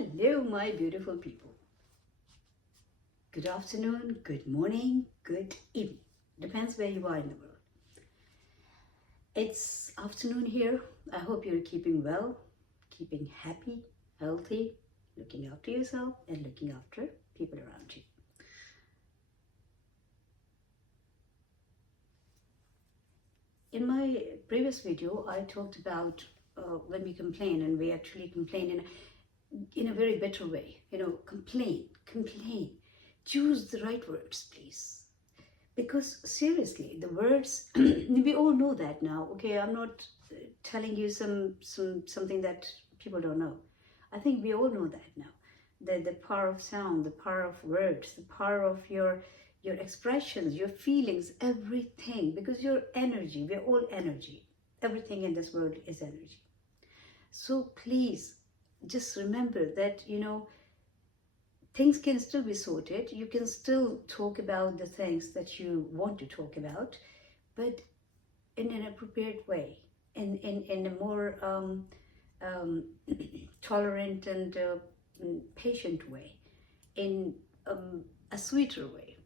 Hello, my beautiful people. Good afternoon, good morning, good evening. Depends where you are in the world. It's afternoon here. I hope you're keeping well, keeping happy, healthy, looking after yourself and looking after people around you. In my previous video, I talked about when we complain, and we actually complain in a very better way. Complain. Choose the right words, please. Because seriously, the words, we all know that now. Okay, I'm not telling you something that people don't know. I think we all know that now. The power of sound, the power of words, the power of your expressions, your feelings, everything. Because your energy, we're all energy. Everything in this world is energy. So please, just remember that, things can still be sorted. You can still talk about the things that you want to talk about, but in an appropriate way, in a more tolerant and patient way, in a sweeter way,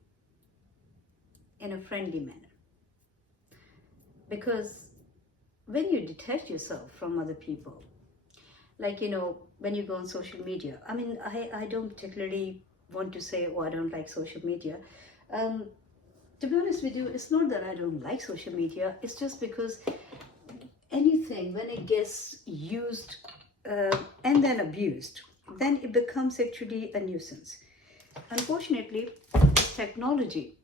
in a friendly manner. Because when you detach yourself from other people, like, when you go on social media, I don't particularly want to say, oh, I don't like social media. To be honest with you, it's not that I don't like social media. It's just because anything, when it gets used and then abused, then it becomes actually a nuisance. Unfortunately, technology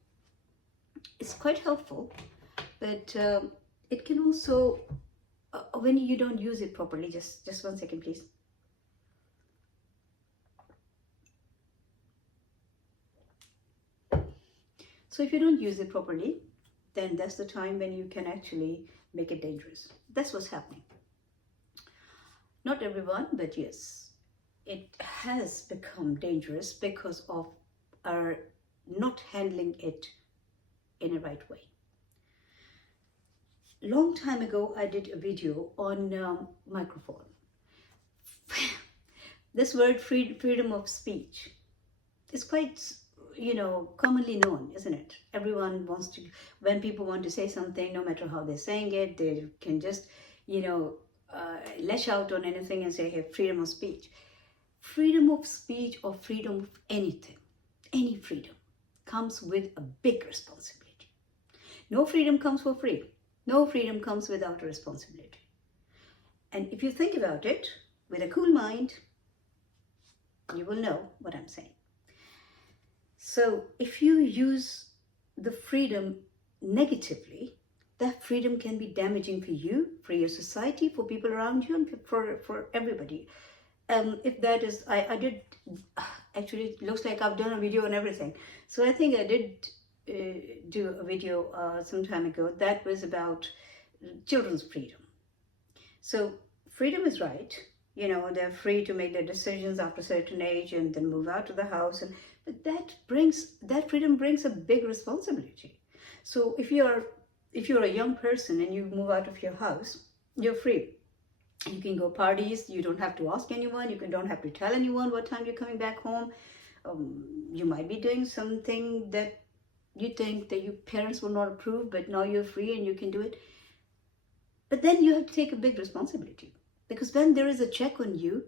is quite helpful, but it can also, when you don't use it properly, just 1 second, please. So if you don't use it properly, then that's the time when you can actually make it dangerous. That's what's happening. Not everyone, but yes, it has become dangerous because of our not handling it in a right way. Long time ago, I did a video on microphone. This word, freedom of speech, is quite, commonly known, isn't it? Everyone wants to, when people want to say something, no matter how they're saying it, they can just, lash out on anything and say, hey, freedom of speech. Freedom of speech or freedom of anything, any freedom, comes with a big responsibility. No freedom comes for free. No freedom comes without a responsibility. And if you think about it with a cool mind, you will know what I'm saying. So if you use the freedom negatively, that freedom can be damaging for you, for your society, for people around you, and for everybody. If that is, I did, actually, it looks like I've done a video on everything. So I think I did do a video some time ago that was about children's freedom. So freedom is right. They're free to make their decisions after a certain age and then move out of the house. But that freedom brings a big responsibility. So if you're a young person and you move out of your house, you're free. You can go parties. You don't have to ask anyone. You don't have to tell anyone what time you're coming back home. You might be doing something that you think that your parents will not approve, but now you're free and you can do it. But then you have to take a big responsibility, because when there is a check on you,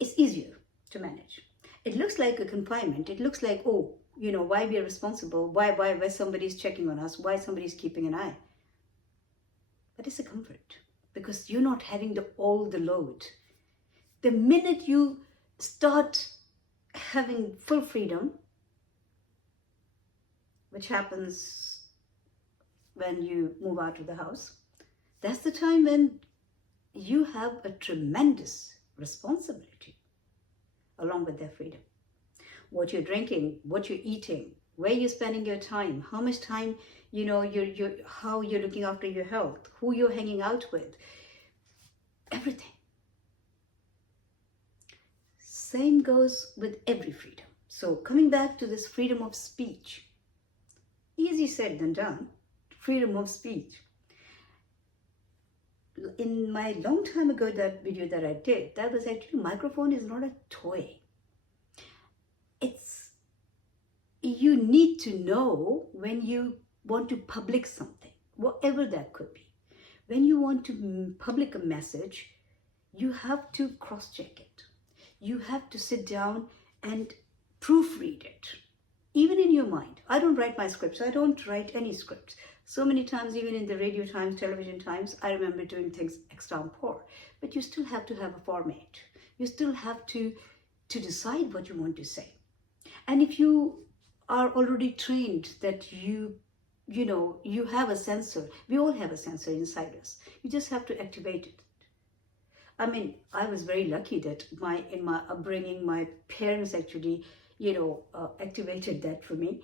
it's easier to manage. It looks like a confinement. It looks like, oh, why we are responsible, why somebody's checking on us, why somebody's keeping an eye. But it's a comfort, because you're not having all the load. The minute you start having full freedom, which happens when you move out of the house, that's the time when you have a tremendous responsibility along with their freedom. What you're drinking, what you're eating, where you're spending your time, how much time, how you're looking after your health, who you're hanging out with, everything. Same goes with every freedom. So coming back to this freedom of speech, easy said than done, freedom of speech. in my long time ago, that video that I did, that was actually, microphone is not a toy. It's, you need to know when you want to public something, whatever that could be. When you want to public a message, you have to cross-check it. You have to sit down and proofread it, even in your mind. I don't write my scripts. I don't write any scripts. So many times, even in the radio times, television times, I remember doing things extempore. But you still have to have a format. You still have to decide what you want to say. And if you are already trained that you know, you have a sensor. We all have a sensor inside us. You just have to activate it. I mean, I was very lucky that in my upbringing, my parents actually, activated that for me.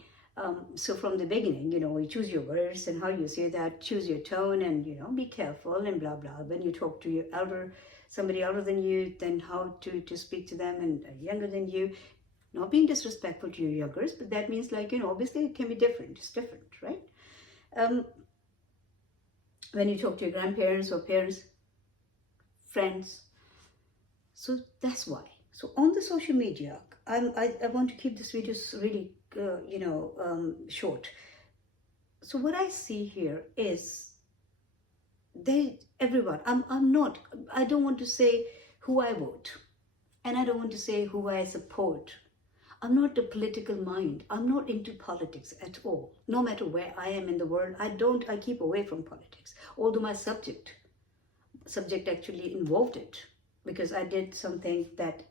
So from the beginning, you choose your words and how you say that, choose your tone, and, be careful and blah, blah. When you talk to your somebody older than you, then how to speak to them, and younger than you. Not being disrespectful to your youngers, but that means, like, obviously it can be different. It's different, right? When you talk to your grandparents or parents, friends. So that's why. So on the social media, I want to keep this video really, short. So what I see here is everyone. I don't want to say who I vote, and I don't want to say who I support. I'm not a political mind. I'm not into politics at all. No matter where I am in the world, I keep away from politics. Although my subject actually involved it, because I did something that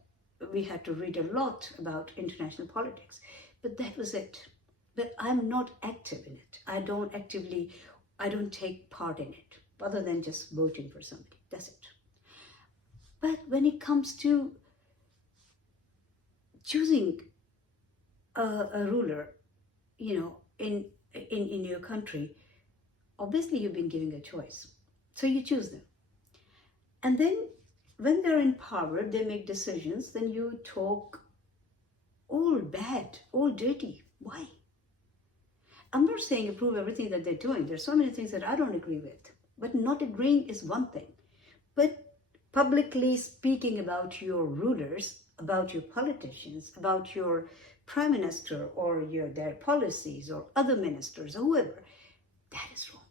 we had to read a lot about international politics. But that was it. But I'm not active in it. I don't take part in it, other than just voting for somebody. That's it. But when it comes to choosing a ruler, in your country, obviously you've been given a choice. So you choose them. And then when they're in power, they make decisions, then you talk all bad, all dirty. Why? I'm not saying approve everything that they're doing. There's so many things that I don't agree with. But not agreeing is one thing. But publicly speaking about your rulers, about your politicians, about your prime minister or their policies or other ministers or whoever, that is wrong.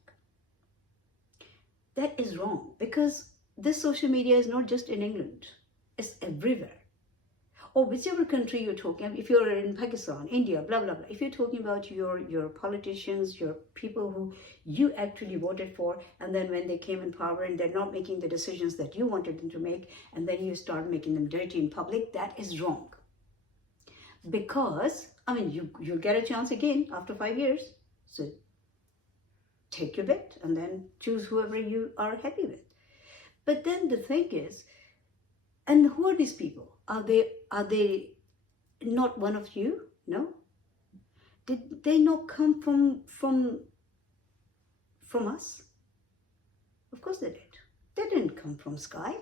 That is wrong, because this social media is not just in England, it's everywhere. Or whichever country you're talking, if you're in Pakistan, India, blah, blah, blah, if you're talking about your politicians, your people who you actually voted for, and then when they came in power and they're not making the decisions that you wanted them to make, and then you start making them dirty in public, that is wrong. Because, you'll get a chance again after 5 years. So take your bet and then choose whoever you are happy with. But then the thing is, and who are these people? Are they not one of you? No? Did they not come from us? Of course they did. They didn't come from sky.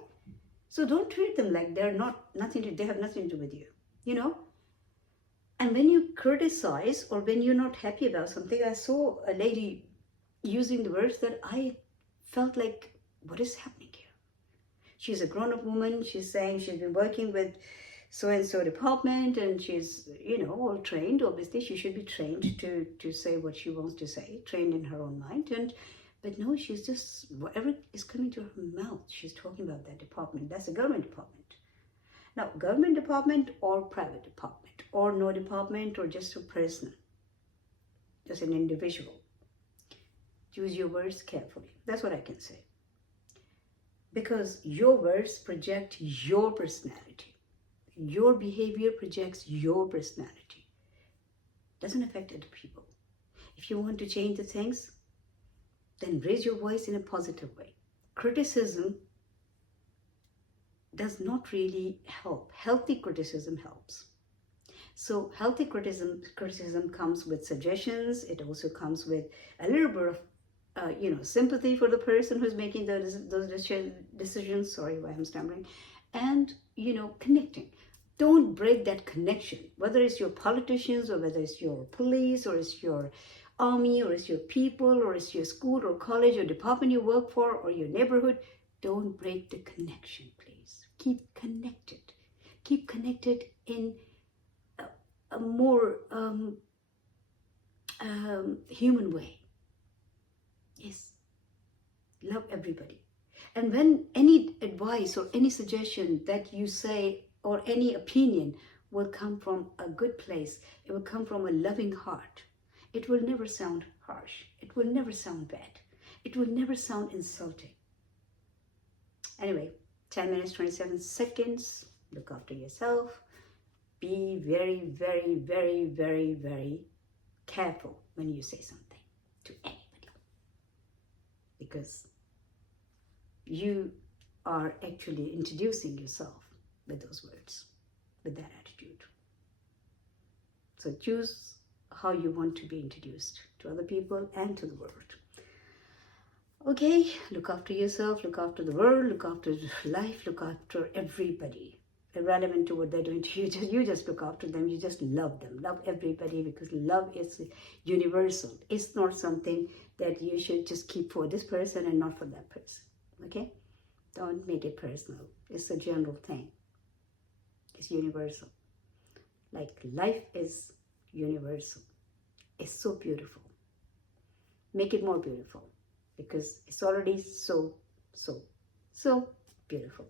So don't treat them like they have nothing to do with you, And when you criticize or when you're not happy about something, I saw a lady using the words that I felt like, what is happening here? She's a grown-up woman. She's saying she's been working with so-and-so department, and she's, all trained. Obviously, she should be trained to say what she wants to say, trained in her own mind. But no, she's just, whatever is coming to her mouth, she's talking about that department. That's a government department. Now, government department or private department, or no department, or just a person, just an individual. Choose your words carefully. That's what I can say. Because your words project your personality. Your behavior projects your personality. Doesn't affect other people. If you want to change the things, then raise your voice in a positive way. Criticism does not really help. Healthy criticism helps. So healthy criticism comes with suggestions. It also comes with a little bit of sympathy for the person who's making those decisions. Sorry, why I'm stammering. And, connecting. Don't break that connection. Whether it's your politicians, or whether it's your police, or it's your army, or it's your people, or it's your school or college or department you work for, or your neighborhood, Don't break the connection, please. Keep connected. Keep connected in a more human way. Yes, love everybody. And when any advice or any suggestion that you say or any opinion will come from a good place, it will come from a loving heart. It will never sound harsh. It will never sound bad. It will never sound insulting. Anyway, 10 minutes, 27 seconds. Look after yourself. Be very, very, very, very, very careful when you say something to anybody. Because you are actually introducing yourself with those words, with that attitude. So choose how you want to be introduced to other people and to the world. Okay, look after yourself, look after the world, look after life, look after everybody. Irrelevant to what they're doing to you, you just look after them, you just love them. Love everybody, because love is universal. It's not something that you should just keep for this person and not for that person. Okay? Don't make it personal. It's a general thing. It's universal. Like life is universal. It's so beautiful. Make it more beautiful, because it's already so beautiful.